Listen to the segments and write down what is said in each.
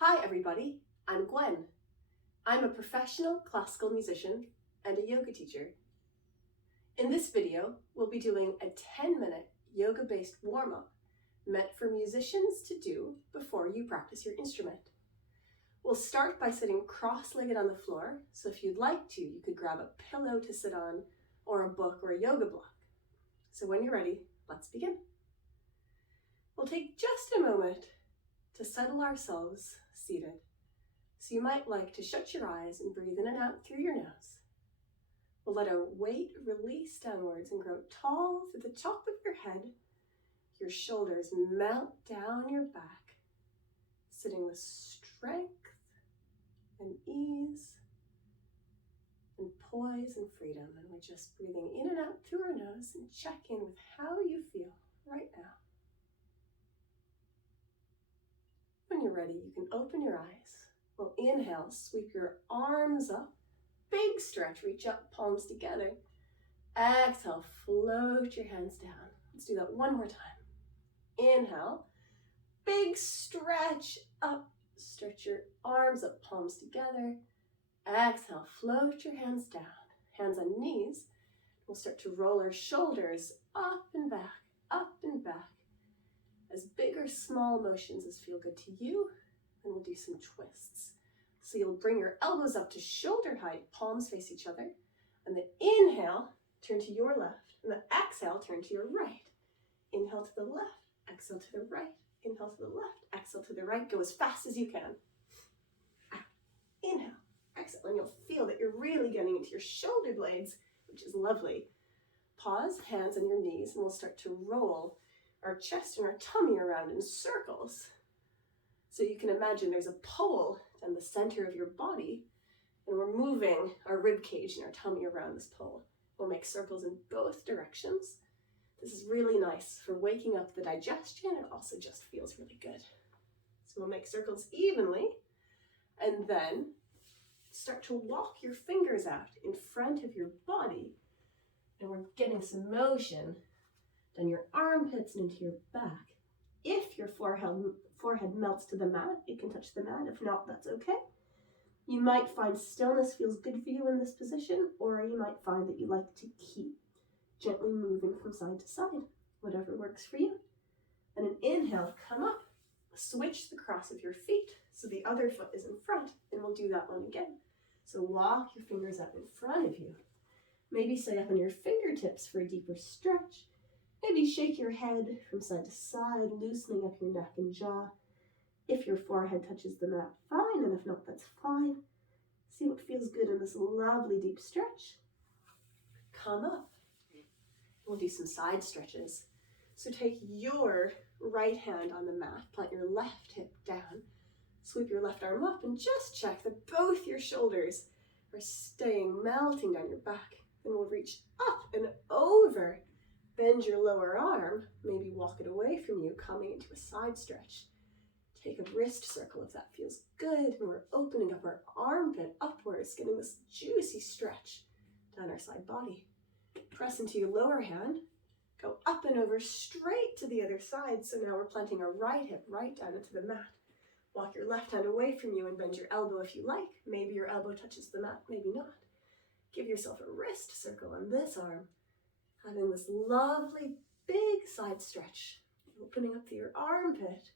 Hi everybody, I'm Gwen. I'm a professional classical musician and a yoga teacher. In this video, we'll be doing a 10-minute yoga-based warm-up meant for musicians to do before you practice your instrument. We'll start by sitting cross-legged on the floor, so if you'd like to, you could grab a pillow to sit on or a book or a yoga block. So when you're ready, let's begin. We'll take just a moment to settle ourselves seated. So you might like to shut your eyes and breathe in and out through your nose. We'll let our weight release downwards and grow tall through the top of your head. Your shoulders melt down your back, sitting with strength and ease and poise and freedom. And we're just breathing in and out through our nose and check in with how you feel right now. When you're ready, you can open your eyes. We'll inhale, sweep your arms up, big stretch, reach up, palms together. Exhale, float your hands down. Let's do that one more time. Inhale, big stretch up, stretch your arms up, palms together. Exhale, float your hands down, hands on knees. We'll start to roll our shoulders up and back, as big or small motions as feel good to you. And we'll do some twists. So you'll bring your elbows up to shoulder height, palms face each other. And the inhale, turn to your left. And the exhale, turn to your right. Inhale to the left, exhale to the right. Inhale to the left, exhale to the right. Go as fast as you can. Inhale, exhale, and you'll feel that you're really getting into your shoulder blades, which is lovely. Pause, hands on your knees, and we'll start to roll our chest and our tummy around in circles. So you can imagine there's a pole down the center of your body, and we're moving our rib cage and our tummy around this pole. We'll make circles in both directions. This is really nice for waking up the digestion. It also just feels really good. So we'll make circles evenly, and then start to walk your fingers out in front of your body, and we're getting some motion down your armpits and into your back. If your forehead melts to the mat, it can touch the mat. If not, that's okay. You might find stillness feels good for you in this position, or you might find that you like to keep gently moving from side to side, whatever works for you. And an inhale, come up, switch the cross of your feet so the other foot is in front, and we'll do that one again. So walk your fingers up in front of you. Maybe stay up on your fingertips for a deeper stretch. Maybe shake your head from side to side, loosening up your neck and jaw. If your forehead touches the mat, fine, and if not, that's fine. See what feels good in this lovely deep stretch. Come up. We'll do some side stretches. So take your right hand on the mat, plant your left hip down, sweep your left arm up, and just check that both your shoulders are staying melting down your back. Then we'll reach up and over. Bend your lower arm, maybe walk it away from you, coming into a side stretch. Take a wrist circle if that feels good. And we're opening up our armpit upwards, getting this juicy stretch down our side body. Press into your lower hand, go up and over straight to the other side. So now we're planting our right hip right down into the mat. Walk your left hand away from you and bend your elbow if you like. Maybe your elbow touches the mat, maybe not. Give yourself a wrist circle on this arm. Having this lovely big side stretch, opening up through your armpit.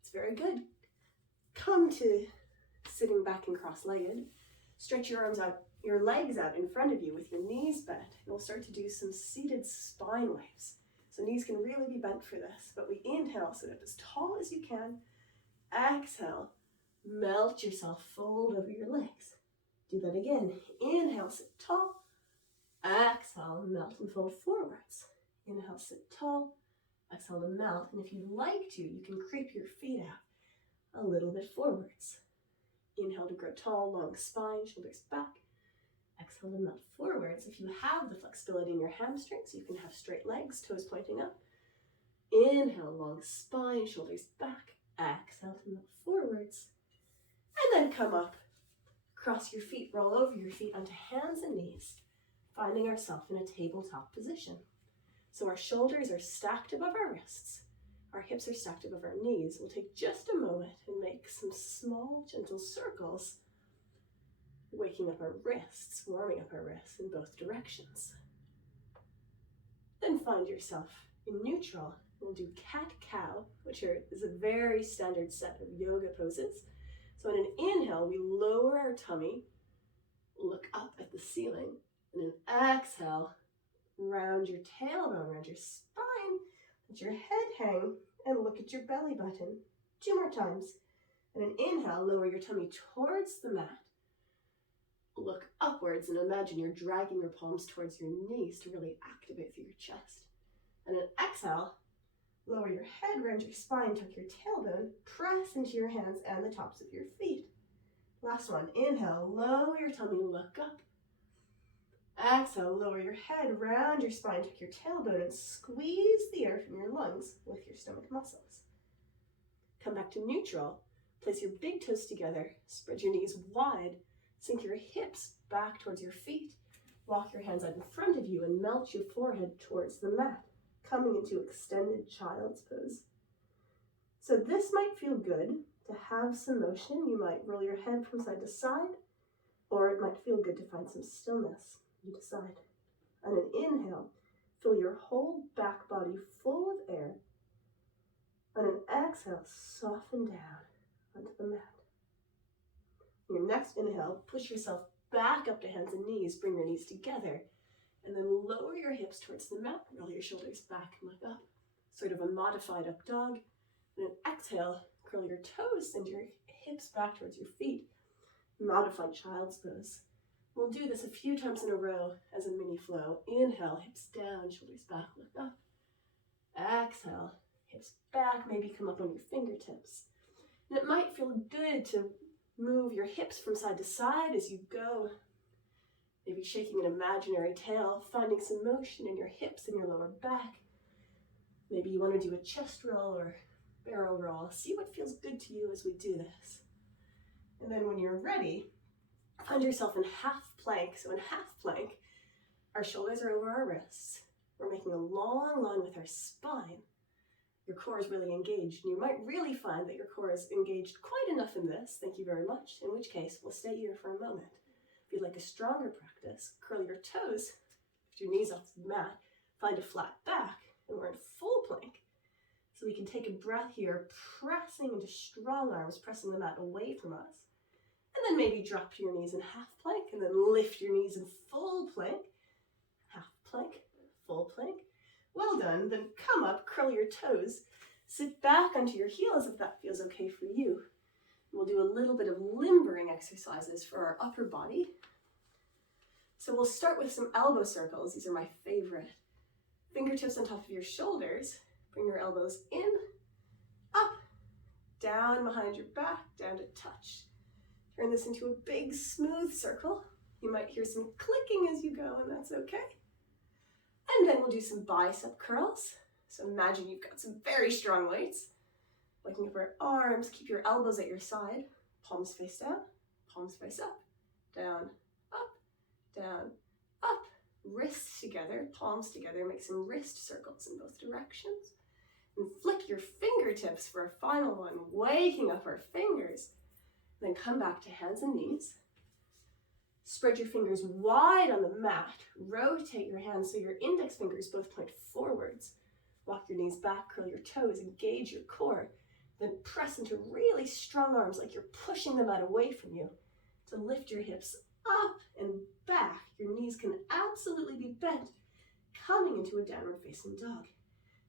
It's very good. Come to sitting back and cross-legged. Stretch your arms out, your legs out in front of you with your knees bent. And we'll start to do some seated spine waves. So knees can really be bent for this, but we inhale, sit up as tall as you can. Exhale, melt yourself, fold over your legs. Do that again. Inhale, sit tall. Exhale, melt and fold forwards. Inhale, sit tall. Exhale to melt. And if you'd like to, you can creep your feet out a little bit forwards. Inhale to grow tall, long spine, shoulders back. Exhale to melt forwards. If you have the flexibility in your hamstrings, you can have straight legs, toes pointing up. Inhale, long spine, shoulders back. Exhale to melt forwards. And then come up. Cross your feet, roll over your feet onto hands and knees, finding ourselves in a tabletop position. So our shoulders are stacked above our wrists. Our hips are stacked above our knees. We'll take just a moment and make some some small, gentle circles, waking up our wrists, warming up our wrists in both directions. Then find yourself in neutral. We'll do cat-cow, which is a very standard set of yoga poses. So on an inhale, we lower our tummy, look up at the ceiling, and an exhale, round your tailbone, round your spine, let your head hang, and look at your belly button. 2 more times. And an inhale, lower your tummy towards the mat. Look upwards and imagine you're dragging your palms towards your knees to really activate through your chest. And an exhale, lower your head, round your spine, tuck your tailbone, press into your hands and the tops of your feet. Last one, inhale, lower your tummy, look up. Exhale, lower your head, round your spine, tuck your tailbone, and squeeze the air from your lungs with your stomach muscles. Come back to neutral. Place your big toes together, spread your knees wide, sink your hips back towards your feet, walk your hands out in front of you and melt your forehead towards the mat, coming into extended child's pose. So this might feel good to have some motion. You might roll your head from side to side, or it might feel good to find some stillness. You decide. On an inhale, fill your whole back body full of air. On an exhale, soften down onto the mat. Your next inhale, push yourself back up to hands and knees, bring your knees together, and then lower your hips towards the mat, roll your shoulders back and look up, sort of a modified up dog. And an exhale, curl your toes, send your hips back towards your feet, modified child's pose. We'll do this a few times in a row as a mini flow. Inhale, hips down, shoulders back, look up. Exhale, hips back, maybe come up on your fingertips. And it might feel good to move your hips from side to side as you go. Maybe shaking an imaginary tail, finding some motion in your hips and your lower back. Maybe you want to do a chest roll or barrel roll. See what feels good to you as we do this. And then when you're ready, find yourself in half plank. So in half plank, our shoulders are over our wrists. We're making a long line with our spine. Your core is really engaged, and you might really find that your core is engaged quite enough in this, thank you very much, in which case we'll stay here for a moment. If you'd like a stronger practice, curl your toes, lift your knees off the mat, find a flat back, and we're in full plank. So we can take a breath here, pressing into strong arms, pressing the mat away from us. And then maybe drop to your knees in half plank, and then lift your knees in full plank. Half plank, full plank. Well done. Then come up, curl your toes, sit back onto your heels if that feels okay for you. We'll do a little bit of limbering exercises for our upper body. So we'll start with some elbow circles. These are my favorite. Fingertips on top of your shoulders. Bring your elbows in, up, down behind your back, down to touch. Turn this into a big smooth circle. You might hear some clicking as you go, and that's okay. And then we'll do some bicep curls. So imagine you've got some very strong weights. Waking up our arms, keep your elbows at your side. Palms face down, palms face up, down, up. Wrists together, palms together. Make some wrist circles in both directions. And flick your fingertips for a final one, waking up our fingers. Then come back to hands and knees. Spread your fingers wide on the mat. Rotate your hands so your index fingers both point forwards. Walk your knees back, curl your toes, engage your core. Then press into really strong arms like you're pushing the mat away from you to lift your hips up and back. Your knees can absolutely be bent, coming into a downward facing dog.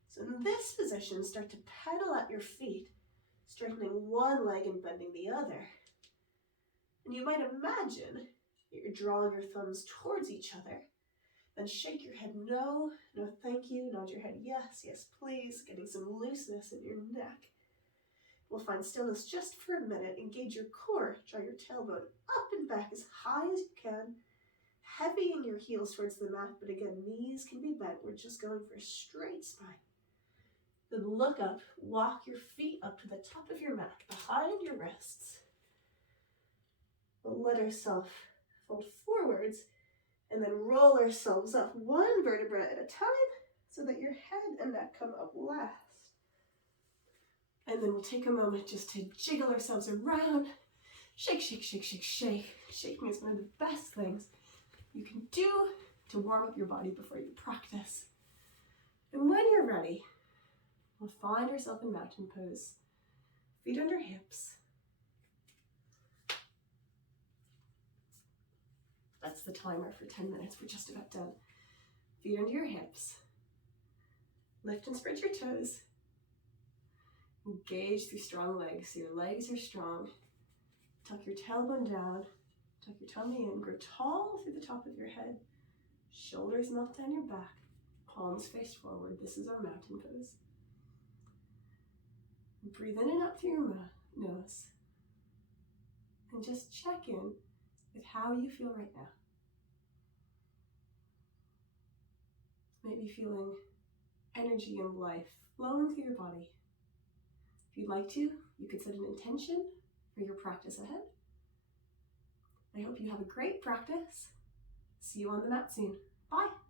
So in this position, start to pedal at your feet, straightening one leg and bending the other. And you might imagine you're drawing your thumbs towards each other. Then shake your head no, no thank you. Nod your head yes, yes please. Getting some looseness in your neck. We'll find stillness just for a minute. Engage your core. Draw your tailbone up and back as high as you can. Heavying your heels towards the mat, but again, knees can be bent. We're just going for a straight spine. Then look up, walk your feet up to the top of your mat, behind your wrists. We'll let ourselves fold forwards and then roll ourselves up one vertebra at a time so that your head and neck come up last. And then we'll take a moment just to jiggle ourselves around. Shake, shake, shake, shake, shake. Shaking is one of the best things you can do to warm up your body before you practice. And when you're ready, we'll find ourselves in mountain pose. Feet under hips. That's the timer for 10 minutes. We're just about done. Feet under your hips. Lift and spread your toes. Engage through strong legs. So your legs are strong. Tuck your tailbone down. Tuck your tummy in. Grow tall through the top of your head. Shoulders melt down your back. Palms face forward. This is our mountain pose. Breathe in and out through your nose. And just check in with how you feel right now. Maybe feeling energy and life flowing through your body. If you'd like to, you could set an intention for your practice ahead. I hope you have a great practice. See you on the mat soon. Bye.